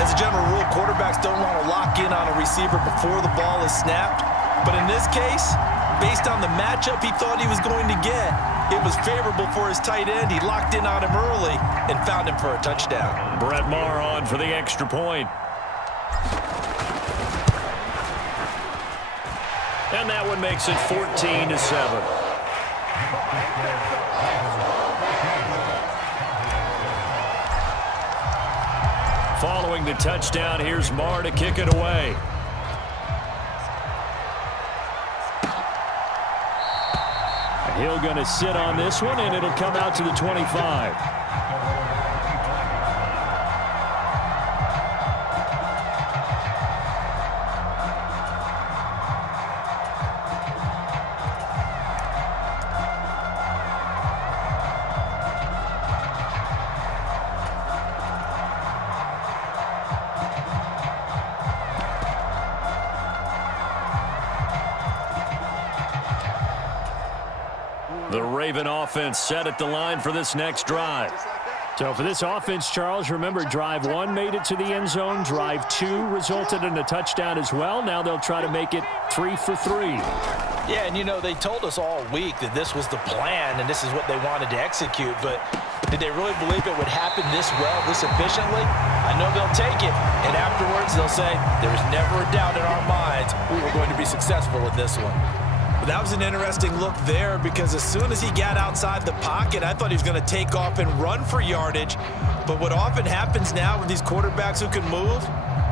As a general rule, quarterbacks don't want to lock in on a receiver before the ball is snapped. But in this case, based on the matchup he thought he was going to get, it was favorable for his tight end. He locked in on him early and found him for a touchdown. Brett Maher on for the extra point. And that one makes it 14-7. Following the touchdown, here's Maher to kick it away. Hill going to sit on this one, and it'll come out to the 25. The Raven offense set at the line for this next drive. So for this offense, Charles, remember drive 1 made it to the end zone. Drive 2 resulted in a touchdown as well. Now they'll try to make it 3 for 3. Yeah, and you know, they told us all week that this was the plan and this is what they wanted to execute, but did they really believe it would happen this well, this efficiently? I know they'll take it, and afterwards they'll say, there was never a doubt in our minds we were going to be successful in this one. But that was an interesting look there because as soon as he got outside the pocket, I thought he was going to take off and run for yardage. But what often happens now with these quarterbacks who can move,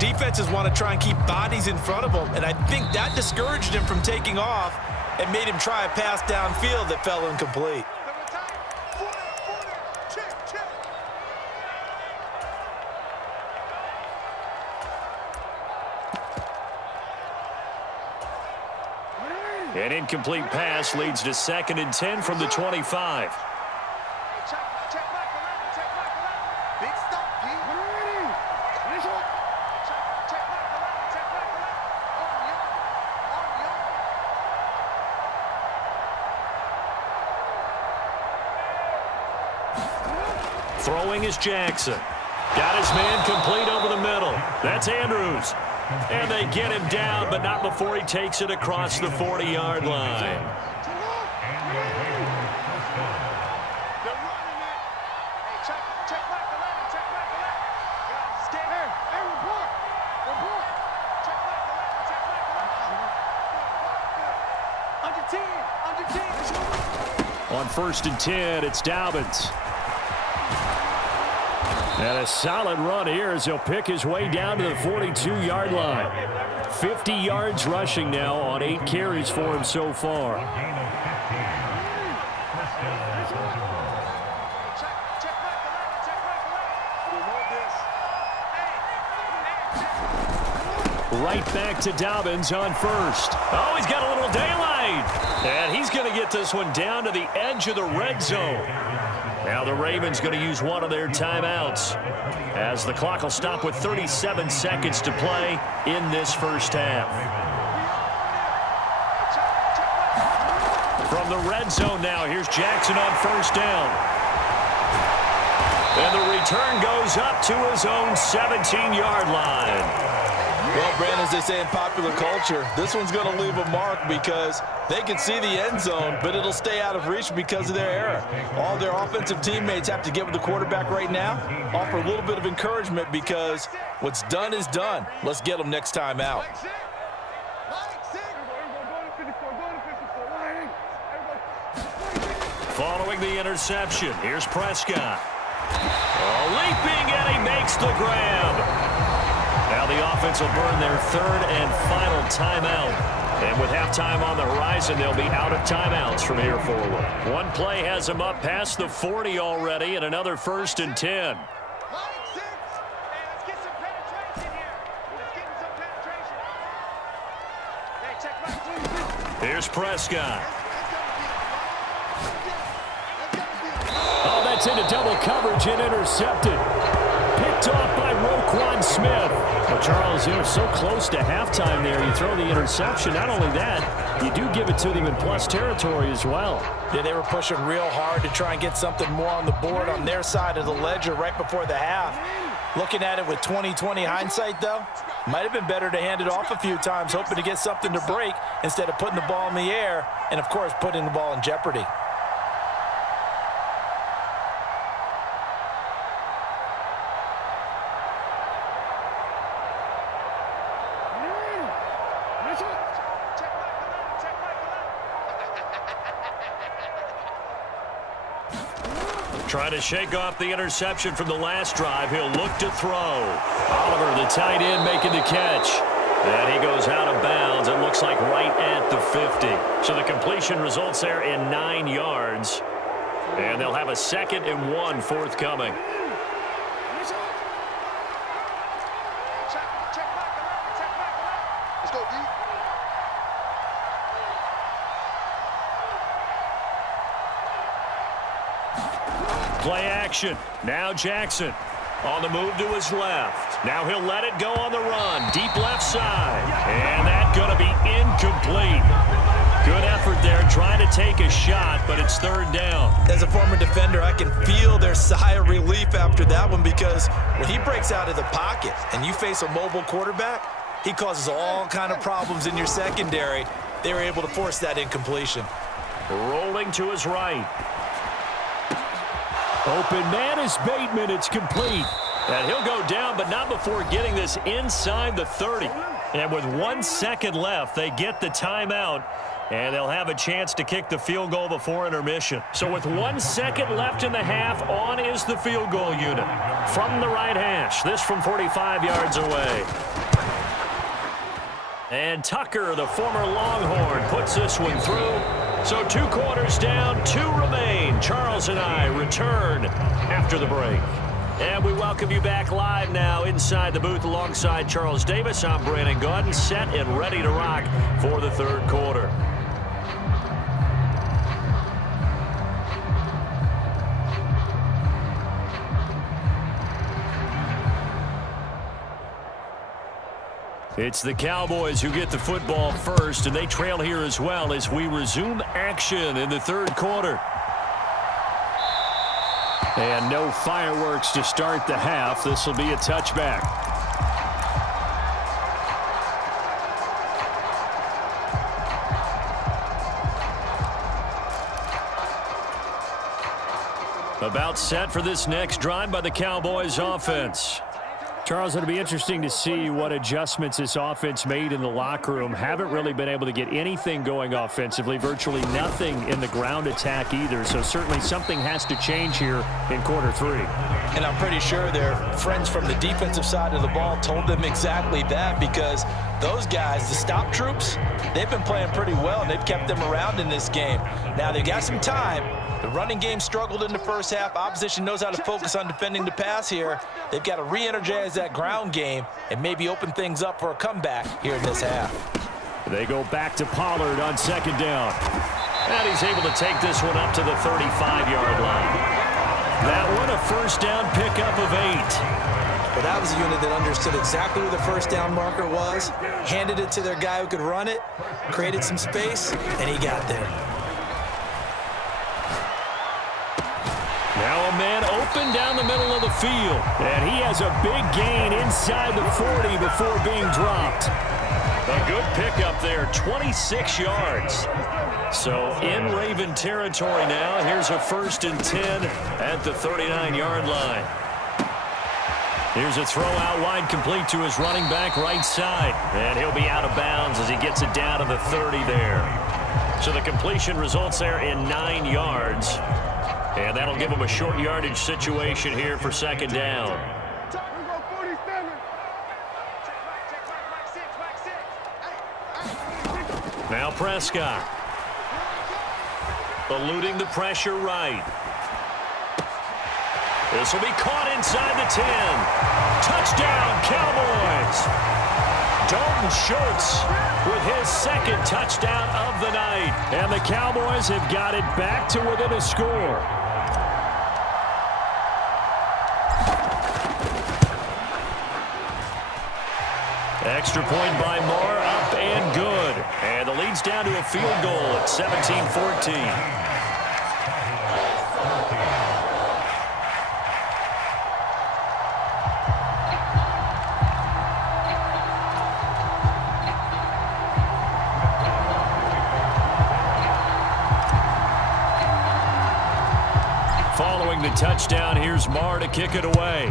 defenses want to try and keep bodies in front of them. And I think that discouraged him from taking off and made him try a pass downfield that fell incomplete. An incomplete pass leads to 2nd and 10 from the 25. Throwing is Jackson. Got his man complete over the middle. That's Andrews. And they get him down, but not before he takes it across the 40-yard line. On 1st and 10, it's Dobbins. And a solid run here as he'll pick his way down to the 42-yard line. 50 yards rushing now on 8 carries for him so far. Right back to Dobbins on 1st. Oh, he's got a little daylight. And he's going to get this one down to the edge of the red zone. Now the Ravens going to use one of their timeouts as the clock will stop with 37 seconds to play in this first half. From the red zone now, here's Jackson on 1st down. And the return goes up to his own 17-yard line. Well, Brandon, as they say in popular culture, this one's going to leave a mark because they can see the end zone, but it'll stay out of reach because of their error. All their offensive teammates have to get with the quarterback right now, offer a little bit of encouragement because what's done is done. Let's get them next time out. Following the interception, here's Prescott. Leaping, and he makes the grab. Now the offense will burn their 3rd and final timeout. And with halftime on the horizon, they'll be out of timeouts from here forward. One play has them up past the 40 already, and another 1st and 10. Here's Prescott. Oh, that's into double coverage and intercepted. Picked off by Roquan Smith. Well, Charles, you're so close to halftime there. You throw the interception. Not only that, you do give it to them in plus territory as well. Yeah, they were pushing real hard to try and get something more on the board on their side of the ledger right before the half. Looking at it with 20/20 hindsight, though, might have been better to hand it off a few times, hoping to get something to break instead of putting the ball in the air and, of course, putting the ball in jeopardy. Trying to shake off the interception from the last drive. He'll look to throw. Oliver, the tight end, making the catch. And he goes out of bounds. It looks like right at the 50. So the completion results there in 9 yards. And they'll have a 2nd and 1 forthcoming. Let's go, D. Play action. Now Jackson on the move to his left. Now he'll let it go on the run. Deep left side. And that's going to be incomplete. Good effort there trying to take a shot, but it's 3rd down. As a former defender, I can feel their sigh of relief after that one, because when he breaks out of the pocket and you face a mobile quarterback, he causes all kind of problems in your secondary. They were able to force that incompletion. Rolling to his right. Open man is Bateman. It's complete. And he'll go down, but not before getting this inside the 30. And with 1 second left, they get the timeout. And they'll have a chance to kick the field goal before intermission. So with 1 second left in the half, on is the field goal unit. From the right hash, this from 45 yards away. And Tucker, the former Longhorn, puts this one through. So 2 quarters down, 2 remain. Charles and I return after the break. And we welcome you back live now inside the booth alongside Charles Davis. I'm Brandon Gaudin, set and ready to rock for the 3rd quarter. It's the Cowboys who get the football first, and they trail here as well as we resume action in the 3rd quarter. And no fireworks to start the half. This will be a touchback. About set for this next drive by the Cowboys offense. Charles, it'll be interesting to see what adjustments this offense made in the locker room. Haven't really been able to get anything going offensively, virtually nothing in the ground attack either. So certainly something has to change here in quarter 3. And I'm pretty sure their friends from the defensive side of the ball told them exactly that, because those guys, the stop troops, they've been playing pretty well, and they've kept them around in this game. Now they've got some time. The running game struggled in the first half. Opposition knows how to focus on defending the pass here. They've got to re-energize that ground game and maybe open things up for a comeback here in this half. They go back to Pollard on 2nd down. And he's able to take this one up to the 35-yard line. That one a 1st down pickup of 8. But that was a unit that understood exactly where the 1st down marker was, handed it to their guy who could run it, created some space, and he got there. Now a man open down the middle of the field. And he has a big gain inside the 40 before being dropped. A good pickup there, 26 yards. So in Raven territory now. Here's a 1st and 10 at the 39-yard line. Here's a throw out wide, complete to his running back right side. And he'll be out of bounds as he gets it down to the 30 there. So the completion results there in 9 yards. And that'll give him a short yardage situation here for 2nd down. Now Prescott. Eluding the pressure right. This will be caught inside the 10. Touchdown, Cowboys. Dalton Schultz with his 2nd touchdown of the night. And the Cowboys have got it back to within a score. Extra point by Moore, up and good. And the lead's down to a field goal at 17-14. touchdown. Here's Marr to kick it away.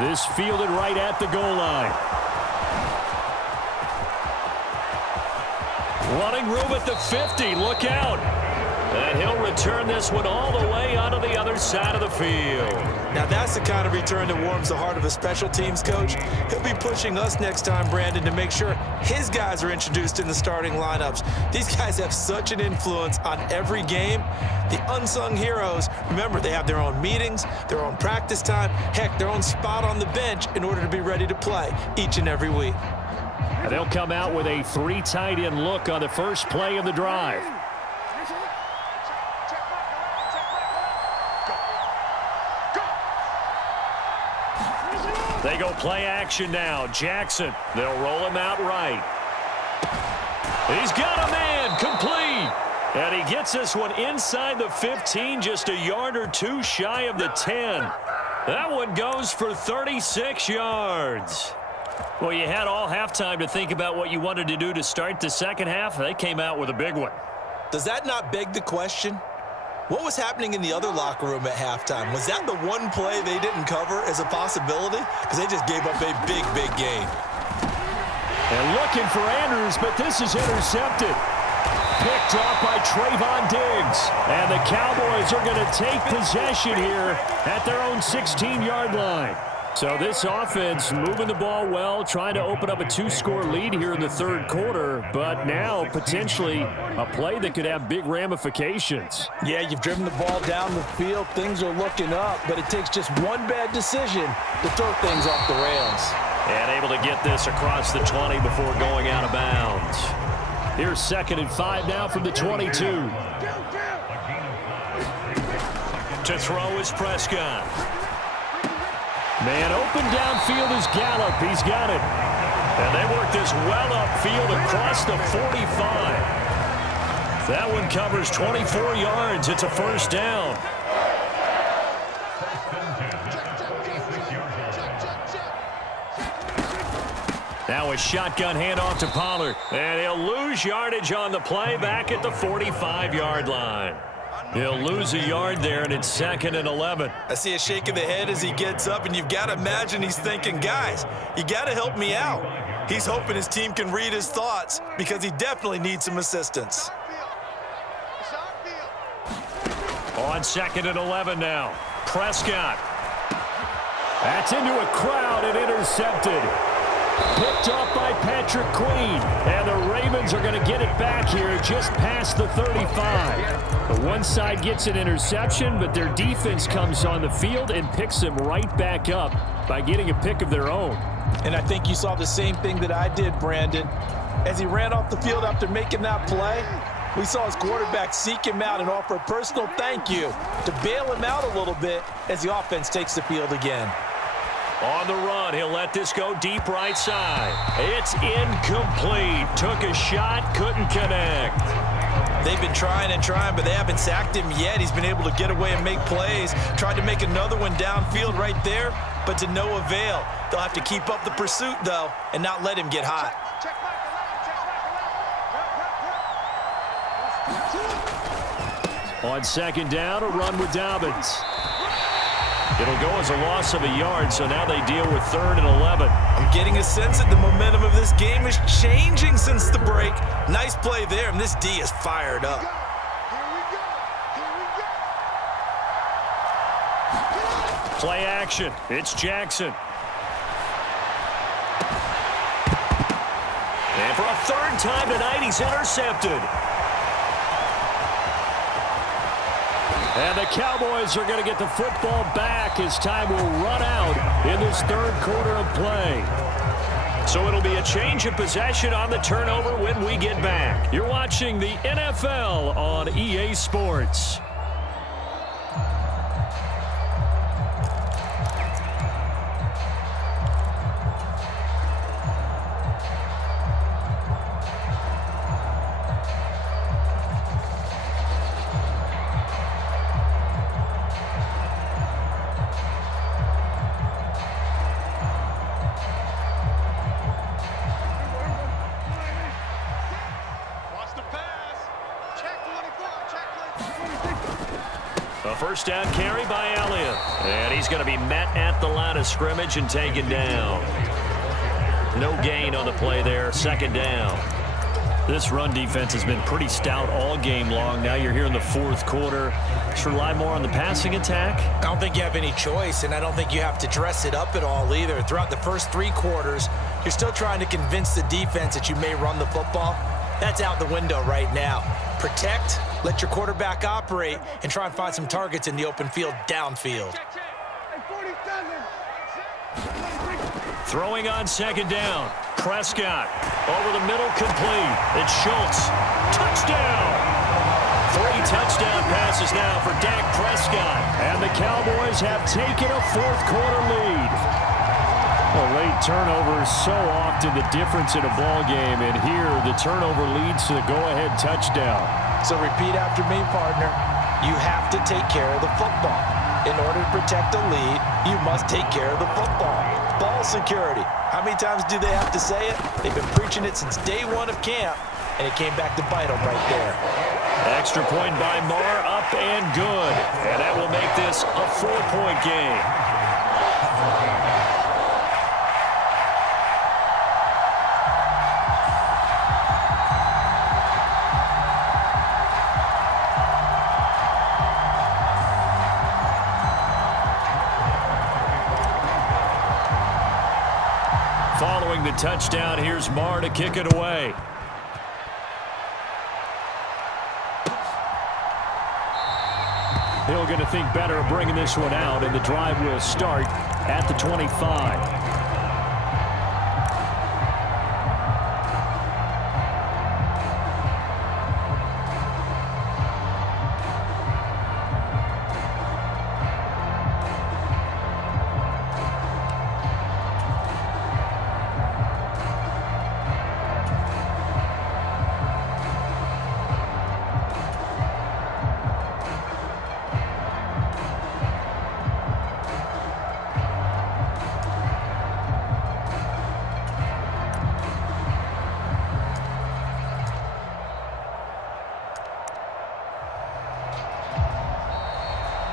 This fielded right at the goal line. Running room at the 50. Look out. And he'll return this one all the way onto the other side of the field. Now that's the kind of return that warms the heart of a special teams coach. He'll be pushing us next time, Brandon, to make sure his guys are introduced in the starting lineups. These guys have such an influence on every game. The unsung heroes, remember, they have their own meetings, their own practice time, heck, their own spot on the bench in order to be ready to play each and every week. And they'll come out with a 3 tight end look on the first play of the drive. They go play action now. Jackson, they'll roll him out right. He's got a man, complete. And he gets this one inside the 15, just a yard or two shy of the 10. That one goes for 36 yards. Well, you had all halftime to think about what you wanted to do to start the second half. They came out with a big one. Does that not beg the question? What was happening in the other locker room at halftime? Was that the one play they didn't cover as a possibility? Because they just gave up a big, big gain. And looking for Andrews, but this is intercepted. Picked off by Trayvon Diggs. And the Cowboys are going to take possession here at their own 16-yard line. So this offense moving the ball well, trying to open up a 2-score lead here in the third quarter, but now potentially a play that could have big ramifications. Yeah, you've driven the ball down the field. Things are looking up, but it takes just one bad decision to throw things off the rails. And able to get this across the 20 before going out of bounds. Here's 2nd and 5 now from the 22. To throw is Prescott. Man open downfield is Gallup. He's got it. And they work this well upfield across the 45. That one covers 24 yards. It's a first down. Now a shotgun handoff to Pollard. And he'll lose yardage on the play back at the 45-yard line. He'll lose a yard there, and it's 2nd and 11. I see a shake of the head as he gets up, and you've got to imagine he's thinking, guys, you got to help me out. He's hoping his team can read his thoughts because he definitely needs some assistance. On 2nd and 11 now. Prescott. That's into a crowd and intercepted. Picked off by Patrick Queen. And the Ravens are going to get it back here just past the 35. The one side gets an interception, but their defense comes on the field and picks them right back up by getting a pick of their own. And I think you saw the same thing that I did, Brandon. As he ran off the field after making that play, we saw his quarterback seek him out and offer a personal thank you to bail him out a little bit as the offense takes the field again. On the run, he'll let this go deep right side. It's incomplete. Took a shot, couldn't connect. They've been trying and trying, but they haven't sacked him yet. He's been able to get away and make plays. Tried to make another one downfield right there, but to no avail. They'll have to keep up the pursuit, though, and not let him get hot. On 2nd down, a run with Dobbins. It'll go as a loss of a yard, so now they deal with 3rd and 11. I'm getting a sense that the momentum of this game is changing since the break. Nice play there, and this D is fired up. Play action. It's Jackson. And for a 3rd time tonight, he's intercepted. And the Cowboys are going to get the football back as time will run out in this 3rd quarter of play. So it'll be a change of possession on the turnover when we get back. You're watching the NFL on EA Sports. Watch the pass. Check 24. Check first down carry by Elliott. And he's going to be met at the line of scrimmage and taken down. No gain on the play there. Second down. This run defense has been pretty stout all game long. Now you're here in the fourth quarter. Just rely more on the passing attack. I don't think you have any choice, and I don't think you have to dress it up at all either. Throughout the first 3 quarters, you're still trying to convince the defense that you may run the football. That's out the window right now. Protect, let your quarterback operate, and try and find some targets in the open field downfield. Throwing on second down. Prescott over the middle, complete. It's Schultz. Touchdown. 3 touchdown passes now for Dak Prescott. And the Cowboys have taken a fourth quarter lead. Well, late turnovers so often the difference in a ball game, and here the turnover leads to the go-ahead touchdown. So repeat after me, partner. You have to take care of the football. In order to protect the lead, you must take care of the football. Ball security. How many times do they have to say it? They've been preaching it since day 1 of camp, and it came back to bite them right there. Extra point by Marr, up and good. And that will make this a 4-point game. Following the touchdown, here's Marr to kick it away. Hill going to think better of bringing this one out, and the drive will start at the 25.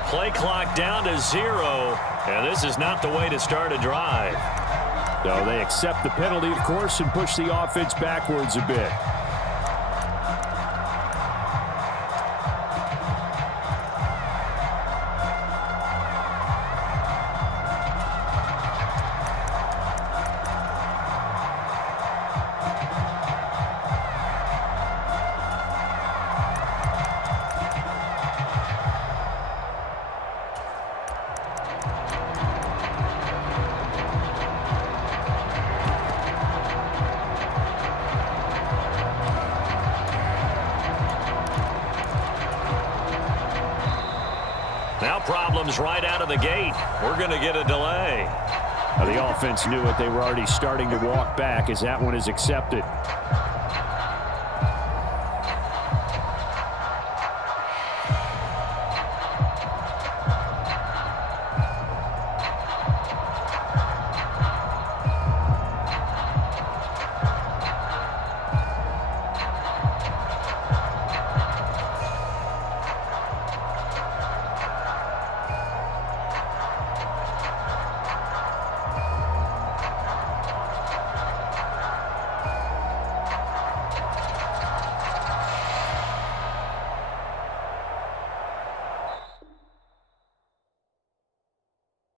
Play clock down to 0, and this is not the way to start a drive. So they accept the penalty, of course, and push the offense backwards a bit. Now problems right out of the gate. We're going to get a delay. Now the offense knew it. They were already starting to walk back as that one is accepted.